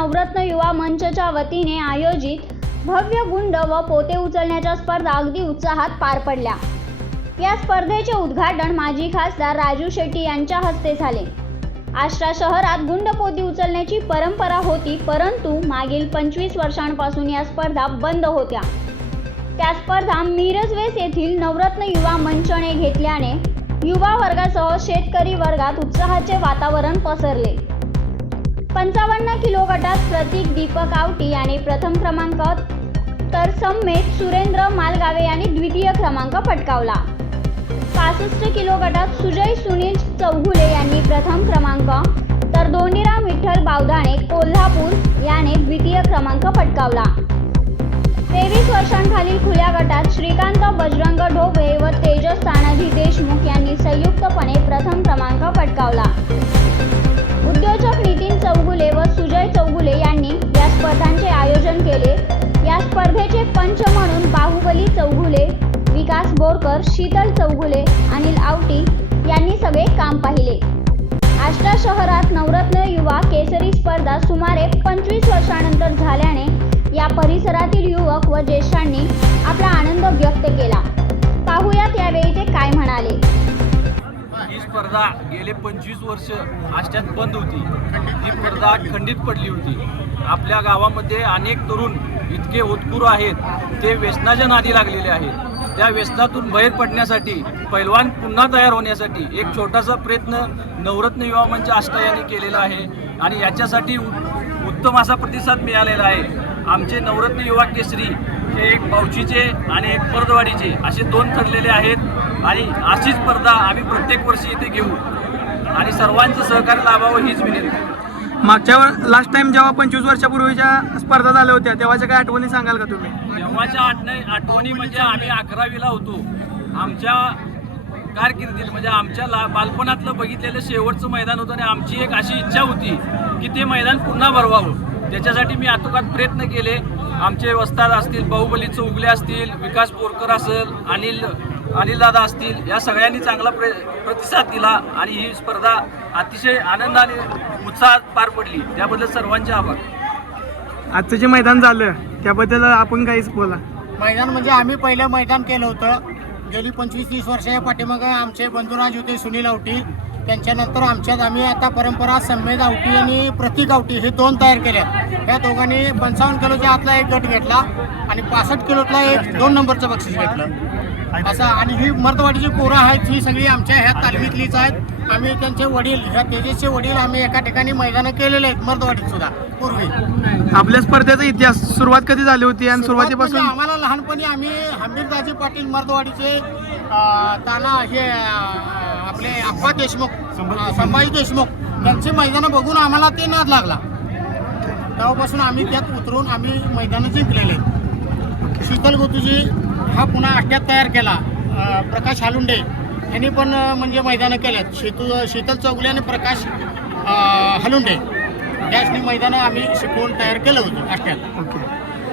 नवरत्न युवा मंचच्या वतीने आयोजित भव्य गुंड व पोते उचलण्याच्या स्पर्धा अगदी उत्साहात पार पडल्या. या स्पर्धेचे उद्घाटन माजी खासदार राजू शेट्टी यांच्या हस्ते झाले. आष्टा शहरात गुंड पोती उचलण्याची परंपरा होती परंतु मागील पंचवीस वर्षांपासून या स्पर्धा बंद होत्या. त्या स्पर्धा मिरजवेस येथील नवरत्न युवा मंचने घेतल्याने युवा वर्गासह शेतकरी वर्गात उत्साहाचे वातावरण पसरले. पंचावन्न किलो गटात प्रतीक दीपक आवटी याने प्रथम क्रमांक तर सम्मेत सुरेंद्र मालगावे यांनी द्वितीय क्रमांक पटकावला. पासष्ट किलो गटात सुजय सुनील चौघुले यांनी प्रथम क्रमांक तर दोनीराम विठ्ठल बावधाणे कोल्हापूर याने द्वितीय क्रमांक पटकावला. तेवीस वर्षांखालील खुल्या गटात श्रीकांत बजरंग ढोबळे व तेजस तानाजी देशमुख यांनी संयुक्तपणे प्रथम क्रमांक पटकावला. चौघुले विकास बोरकर शीतल चौघुले अनिल आवटी यांनी सगळे काम पाहिले. आष्टा शहरात नवरत्न युवा केसरी स्पर्धा सुमारे पंचवीस वर्षानंतर झाल्याने या परिसरातील युवक व ज्येष्ठांनी आपला आनंद व्यक्त केला. पाहुयात यावेळी ते काय म्हणाले. ही स्पर्धा गेले पंचवीस वर्ष आष्ट्यात बंद होती. ही स्पर्धा खंडित पडली होती. आपल्या गावामध्ये अनेक तरुण इतके उत्कुर आहेत ते व्यसनाच्या नादी लागलेले आहेत. त्या व्यसनातून बाहेर पडण्यासाठी पैलवान पुन्हा तयार होण्यासाठी एक छोटासा प्रयत्न नवरत्न युवा मंच आष्टा यांनी केलेला आहे आणि याच्यासाठी उत्तम असा प्रतिसाद मिळालेला आहे. आमचे नवरत्न युवा केसरी हे एक बावचीचे आणि एक परदवाडीचे असे दोन ठरलेले आहेत आणि अशी स्पर्धा आम्ही प्रत्येक वर्षी इथे घेऊ. आणि सर्वांचं सहकार्य लाभावं हीच विनंती. मागच्या लास्ट टाइम जेव्हा पंचवीस वर्षापूर्वीच्या स्पर्धा झाल्या होत्या तेव्हाच्या काय आठवणी सांगाल का तुम्ही? तेव्हाच्या आठवणी आठवणी म्हणजे आम्ही अकरावीला होतो. आमच्या कारकिर्दीत म्हणजे आमच्या ला बालपणातलं बघितलेलं शेवटचं मैदान होतं आणि आमची एक अशी इच्छा होती की ते मैदान पुन्हा भरवावं. त्याच्यासाठी मी आतोकात प्रयत्न केले. आमचे वस्ताद असतील बाहुबली चौगले असतील विकास बोरकर असेल अनिल अनिलदादा असतील या सगळ्यांनी चांगला प्र प्रतिसाद दिला आणि ही स्पर्धा अतिशय आनंदाने उत्साहात पार पडली. त्याबद्दल सर्वांचे आभार. आजचं जे मैदान झालं त्याबद्दल आपण काहीच बोला. मैदान म्हणजे आम्ही पहिलं मैदान केलं होतं. गेली पंचवीस तीस वर्षाच्या पाठीमागं आमचे बंधुराज होते सुनील आवटी त्यांच्यानंतर आमच्यात आम्ही आता परंपरा संमेद आवटी आणि प्रतीक आवटी हे दोन तयार केल्या. या दोघांनी पंचावन्न किलोच्या आतला एक गट घेतला आणि पासष्ट किलोतला एक दोन नंबरचं बक्षीस घेतलं असं आणि ही मर्दवाडीची पोरं आहेत ही सगळी आमच्या ह्या तालमीतलीच आहेत. आम्ही त्यांचे वडील ह्या तेजेसचे वडील आम्ही एका ठिकाणी मैदानं केलेले आहेत मर्दवाडीत सुद्धा पूर्वी. आपल्या स्पर्धेचा इतिहास सुरुवात कधी झाली होती आणि सुरुवात सुरुवातीपासून? म्हणजे आम्हाला लहानपणी आम्ही हमीरदाजी पाटील मर्दवाडीचे अं, ताना हे अं, आपले अप्पा देशमुख अं, संभाजी देशमुख त्यांची मैदानं बघून आम्हाला ते नाद लागला. तेव्हापासून आम्ही त्यात उतरून आम्ही मैदानं जिंकलेले. शीतल गोतूजी हा पुन्हा अड्ड्यात तयार केला. प्रकाश हालुंडे यांनी पण म्हणजे मैदानं केल्यात. शीतू शीतल चौगले आणि प्रकाश हालुंडे. याचनी मैदानं आम्ही शिकवून तयार केलं होतं अष्ट्यात ओके.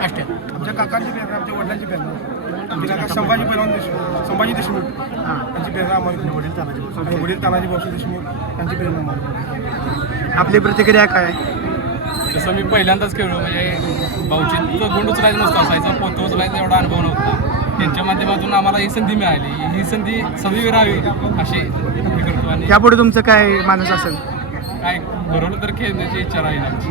अष्ट्यात आमच्या काकांची प्रेरणा आमच्या वडिलांची प्रेरणा आमचे काका संभाजी पैलवान देशमुख. संभाजी देशमुख. हां. यांची प्रेरणा आम्हाला वडील तानाजी वडील तानाजी बापू देशमुख. यांची प्रेरणा आम्हाला आपली प्रतिक्रिया काय आहे? जसं मी पहिल्यांदाच खेळलो म्हणजे भाऊची तो गुंड उचलायचं नसतो असायचा पोतं उचलायचा एवढा अनुभव नव्हता. त्यांच्या माध्यमातून आम्हाला ही संधी मिळाली. ही संधी सदैव राहावी अशी करतो. आणि यापुढे तुमचं काय मानस असेल? काय बरोबर तर खेळण्याची इच्छा राहील आमची.